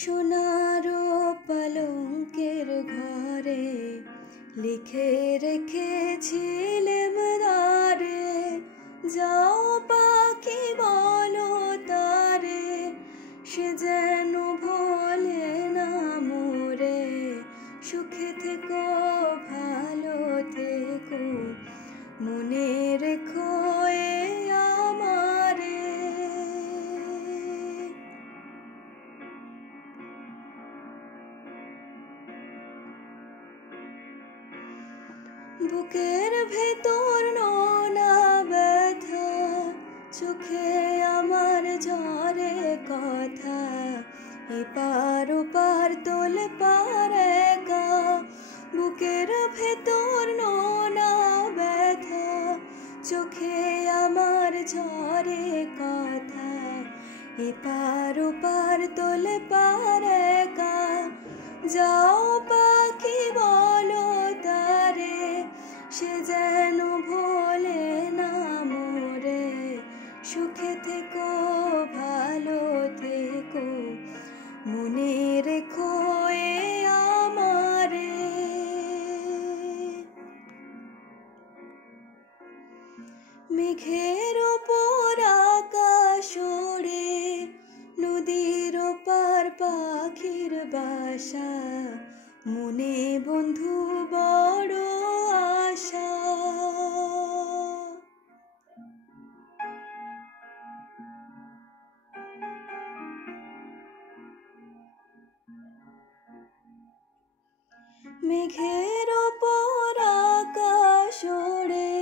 সোনারো পালঙ্কের ঘরে লিখে রেখেছিলাম দ্বারে, যাও পাখি বলো তারে, সে যেন ভোলে না মোরে। সুখে থেকো ভালো থেকো, মনে রেখো এ আমারে। বুকের ভেতর নোনা ব্যথা, চোখে আমার ঝরে কথা, এপার ওপার তোলে পার একা। বুকের ভেতর নোনা ব্যথা, চোখে আমার ঝরে কথা, এপার ওপার তোলে পার একা। যাও পাখি বলো তারে, সে যেন ভোলে না মোরে। সুখে থেকো ভালো থেকো, মনে রেখো এ আমারে। মেঘের ওপর আকাশ ওড়ে, নদীর ওপার পাখির বাসা, মনে বন্ধু বড় আশা। মেঘের ওপর আকাশ ওড়ে,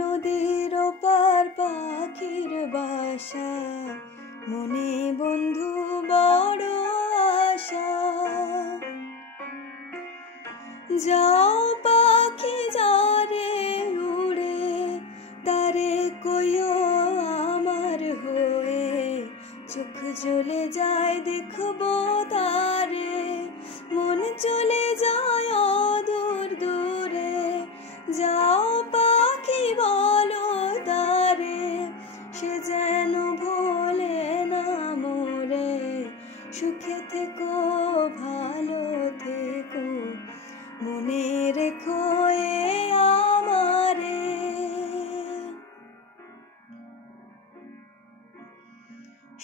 নদীর ওপার পাখির বাসা, মনে বন্ধু বড় আশা। যাও পাখি যারে উড়ে, তারে কইও আমার হয়ে, চোখ জ্বলে যায় দেখবো তারে, মন চলে যায় দূর দূরে। যাও পাখি বলো তারে, সে যেন ভোলে না মোরে। সুখে থেকো ভালো থেকো, মনে রেখো এ আমারে।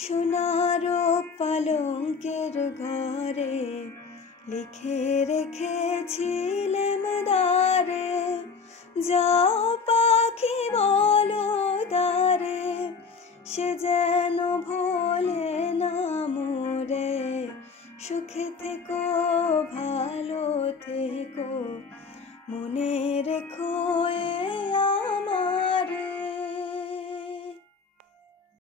সোনারো পালঙ্কের ঘরে লিখে রেখেছিলাম দ্বারে, যাও পাখি বলো তারে, সে যেন ভোলে না মোরে। সুখে থেকো ভালো থেকো, মনে রেখো।